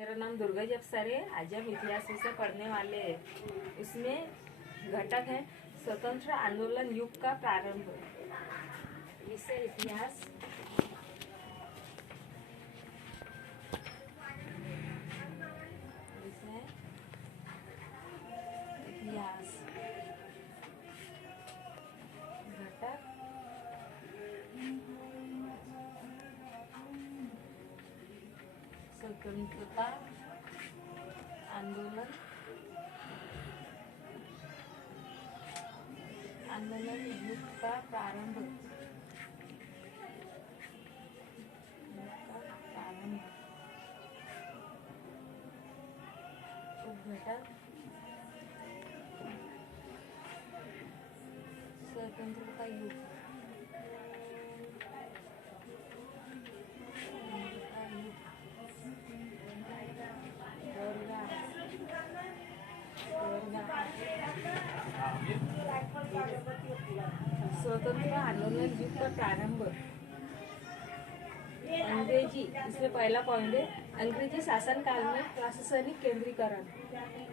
मेरा नाम दुर्गा जपसरे। आज हम इतिहास विषय पढ़ने वाले हैं। उसमें घटक है स्वतंत्र आंदोलन युग का प्रारंभ। विषय इतिहास। विषय इतिहास। घटक स्वतंत्रता आंदोलन युग का प्रारंभ। उपघटक स्वतंत्रता युग। स्वतंत्र आंदोलन युग का प्रारंभ। अंग्रेजी, इसमें पहला पॉइंट है अंग्रेजी शासन काल में प्रशासनिक केंद्रीकरण।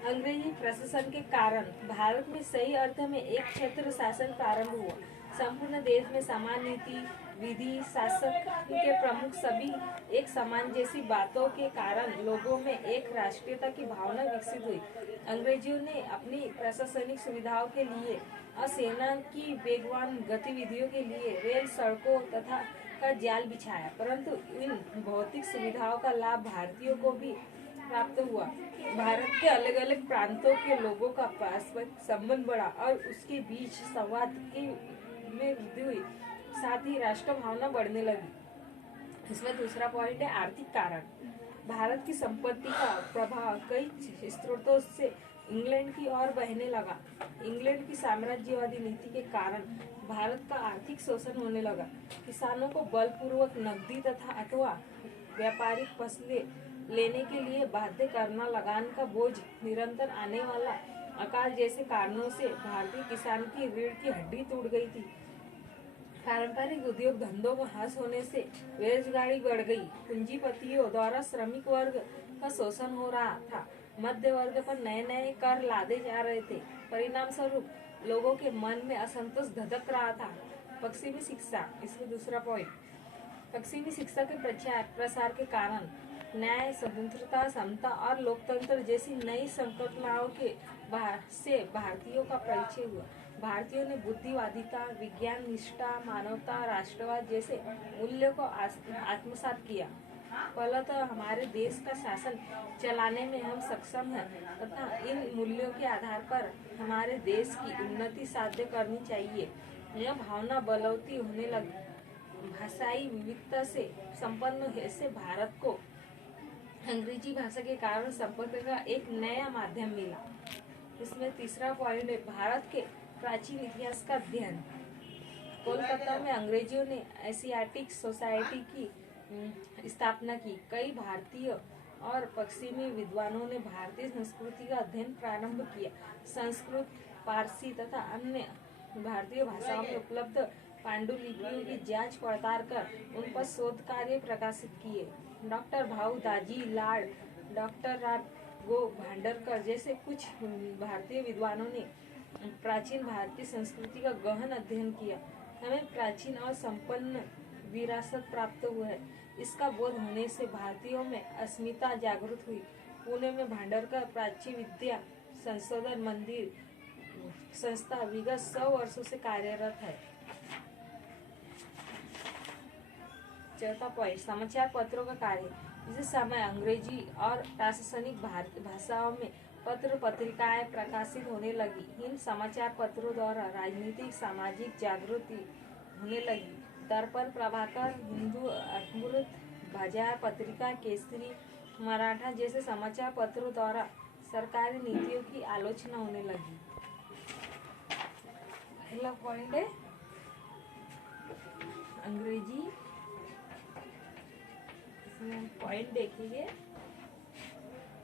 अंग्रेजी प्रशासन के कारण भारत में सही अर्थ में एक क्षेत्र शासन प्रारंभ हुआ। संपूर्ण देश में समान नीति, विधि, शासक के प्रमुख सभी एक समान जैसी बातों के कारण लोगों में एक राष्ट्रीयता की भावना विकसित हुई। अंग्रेजियों ने अपनी प्रशासनिक सुविधाओं के लिए और सेना की वेगवान गतिविधियों के लिए रेल, सड़कों तथा का जाल बिछाया, परंतु इन भौतिक सुविधाओं का लाभ भारतीयों को भी प्राप्त हुआ। भारत के अलग अलग प्रांतों के लोगों का पारस्परिक संबंध बढ़ा और उसके बीच संवाद में वृद्धि हुई। साथ ही राष्ट्र भावना बढ़ने लगी। इसमें दूसरा पॉइंट है आर्थिक कारण। भारत की संपत्ति का प्रभाव कई स्रोतों से इंग्लैंड की ओर बहने लगा। इंग्लैंड की साम्राज्यवादी नीति के कारण भारत का आर्थिक शोषण होने लगा। किसानों को बलपूर्वक नकदी तथा अथवा व्यापारिक फसलें लेने के लिए बाध्य करना, लगान का बोझ निरंतर आने वाला अकाल जैसे कारणों से भारतीय किसान की रीढ़ की हड्डी टूट गई थी। पारंपरिक उद्योग धंधों का ह्रास होने से बेरोजगारी बढ़ गई। पूंजीपतियों द्वारा श्रमिक वर्ग का शोषण हो रहा था। मध्य वर्ग पर नए नए कर लादे जा रहे थे। परिणाम स्वरूप लोगों के मन में असंतोष धधक रहा था। पश्चिमी शिक्षा, इसमें दूसरा पॉइंट, पश्चिमी शिक्षा के प्रसार के कारण न्याय, स्वतंत्रता, समता और लोकतंत्र जैसी नई संकल्पनाओं के से भारतीयों का परिचय हुआ। भारतीयों ने बुद्धिवादिता, विज्ञान निष्ठा, मानवता, राष्ट्रवाद जैसे मूल्यों को आत्मसात किया। फलतः हमारे देश का शासन चलाने में हम सक्षम हैं तथा इन मूल्यों के आधार पर हमारे देश की उन्नति साध्य करनी चाहिए। यह भावना बलवती होने लगी। भाषाई विविधता से संपन्न ऐसे भारत को अंग्रेजी भाषा के कारण संपर्क का एक नया माध्यम मिला। इसमें तीसरा पॉइंट है भारत के प्राचीन इतिहास का अध्ययन। कोलकाता में अंग्रेजियों ने एशियाटिक सोसाइटी की स्थापना की। कई भारतीय और पश्चिमी विद्वानों ने भारतीय संस्कृति का अध्ययन प्रारंभ किया। संस्कृत, पारसी तथा अन्य भारतीय भाषाओं में उपलब्ध पांडुलिपियों की जांच पड़ताल कर उन पर शोध कार्य प्रकाशित किए। डॉक्टर भाऊ दाजी लाड, डॉक्टर गो भांडरकर जैसे कुछ भारतीय विद्वानों ने प्राचीन भारतीय संस्कृति का गहन अध्ययन किया। हमें प्राचीन और संपन्न विरासत प्राप्त हुआ है। इसका बोध होने से भारतीयों में अस्मिता जागृत हुई। पुणे में भांडरकर प्राच्य विद्या संशोधन मंदिर संस्था विगत 100 वर्षों से कार्यरत है। चौथा पॉइंट, समाचार पत्रों का कार्य। इस समय अंग्रेजी और प्रशासनिक भाषाओं में पत्र पत्रिकाएं प्रकाशित होने लगी। इन समाचार पत्रों द्वारा राजनीतिक सामाजिक जागृति होने लगी। दर्पण, प्रभाकर, हिंदू, अमृत बाजार पत्रिका, केसरी, मराठा जैसे समाचार पत्रों द्वारा सरकारी नीतियों की आलोचना होने लगी। पहला पॉइंट है अंग्रेजी। इसमें पॉइंट देखिए।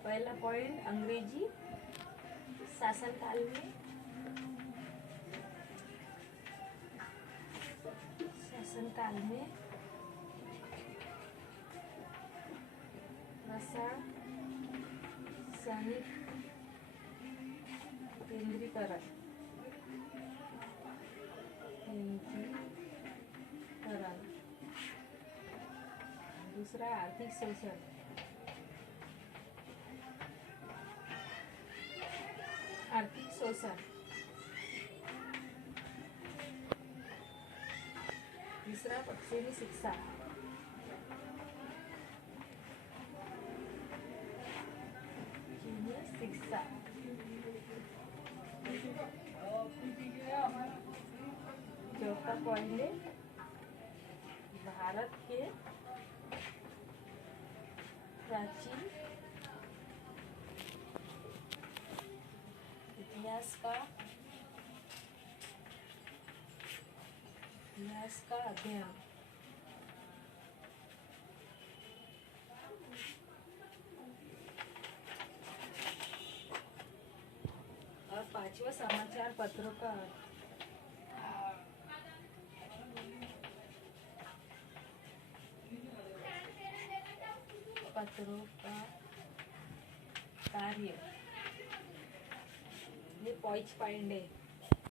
पहला पॉइंट अंग्रेजी शासनकाल में शासनकाल में प्रशासनिक केंद्रीकरण। दूसरा है आर्थिक शोषण। आर्थिक शोषण। तीसरा पश्चिमी शिक्षा। शिक्षा। चौथा पॉइंट है भारत के प्राचीन इतिहास का अध्ययन। और पांचवा समाचार पत्रों का कार्य। ये पॉइंट है।